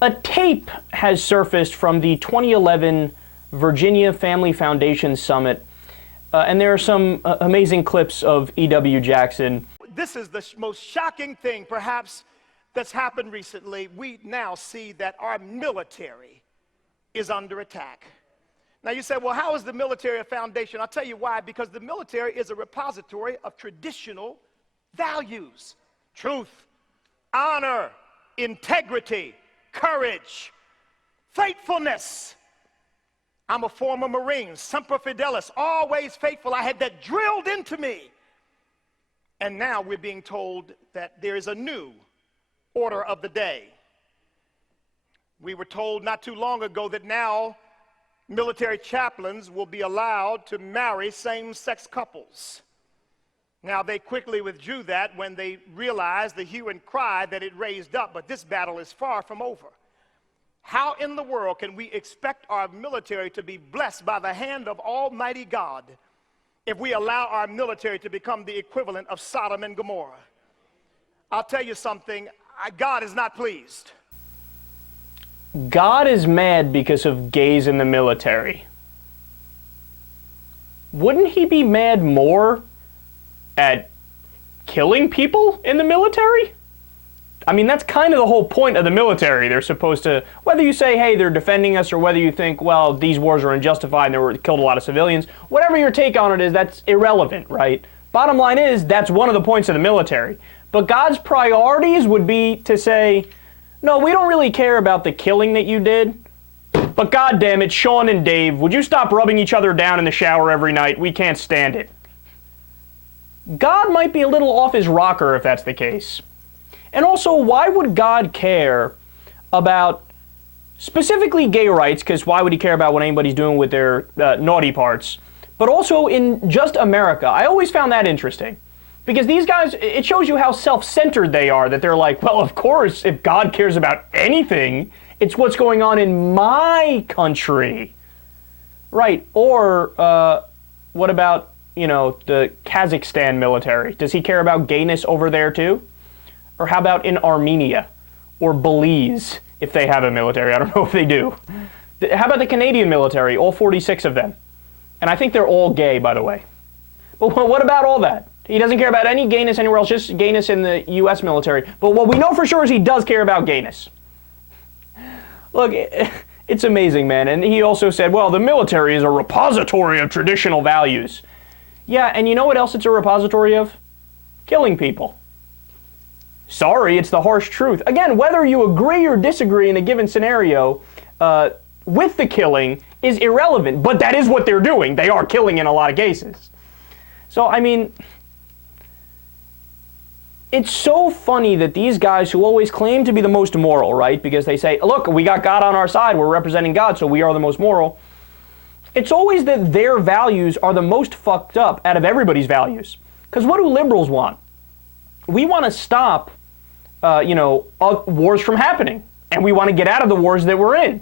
A tape has surfaced from the 2011 Virginia Family Foundation Summit, and there are some amazing clips of E.W. Jackson. This is the most shocking thing, perhaps, that's happened recently. We now see that our military is under attack. Now you say, well, how is the military a foundation? I'll tell you why. Because the military is a repository of traditional values: truth, honor, integrity, courage, faithfulness. I'm a former Marine, Semper Fidelis, always faithful. I had that drilled into me. And now we're being told that there is a new order of the day. We were told not too long ago that now military chaplains will be allowed to marry same-sex couples. Now, they quickly withdrew that when they realized the hue and cry that it raised up, but this battle is far from over. How in the world can we expect our military to be blessed by the hand of Almighty God if we allow our military to become the equivalent of Sodom and Gomorrah? I'll tell you something, God is not pleased. God is mad because of gays in the military. Wouldn't he be mad more at killing people in the military? I mean, that's kind of the whole point of the military. They're supposed to, whether you say, hey, they're defending us, or whether you think, well, these wars are unjustified and they killed a lot of civilians, whatever your take on it is, that's irrelevant, right? Bottom line is, that's one of the points of the military. But God's priorities would be to say, no, we don't really care about the killing that you did, but God damn it, Sean and Dave, would you stop rubbing each other down in the shower every night? We can't stand it. God might be a little off his rocker if that's the case. And also, why would God care about specifically gay rights? Because why would he care about what anybody's doing with their naughty parts? But also in just America. I always found that interesting. Because these guys, it shows you how self-centered they are, that they're like, well, of course, if God cares about anything, it's what's going on in my country. Right, or what about, you know, the Kazakhstan military? Does he care about gayness over there too? Or how about in Armenia or Belize, if they have a military? I don't know if they do. How about the Canadian military, all 46 of them? And I think they're all gay, by the way. But what about all that? He doesn't care about any gayness anywhere else, just gayness in the U.S. military. But what we know for sure is he does care about gayness. Look, it's amazing, man. And he also said, well, the military is a repository of traditional values. Yeah, and you know what else it's a repository of? Killing people. Sorry, it's the harsh truth. Again, whether you agree or disagree in a given scenario with the killing is irrelevant, but that is what they're doing. They are killing in a lot of cases. So, I mean, it's so funny that these guys who always claim to be the most moral, right? Because they say, look, we got God on our side, we're representing God, so we are the most moral. It's always that their values are the most fucked up out of everybody's values. Because what do liberals want? We want to stop wars from happening. And we want to get out of the wars that we're in.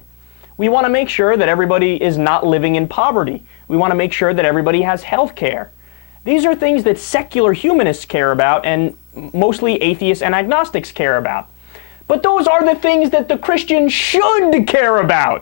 We want to make sure that everybody is not living in poverty. We want to make sure that everybody has health care. These are things that secular humanists care about and mostly atheists and agnostics care about. But those are the things that the Christian should care about.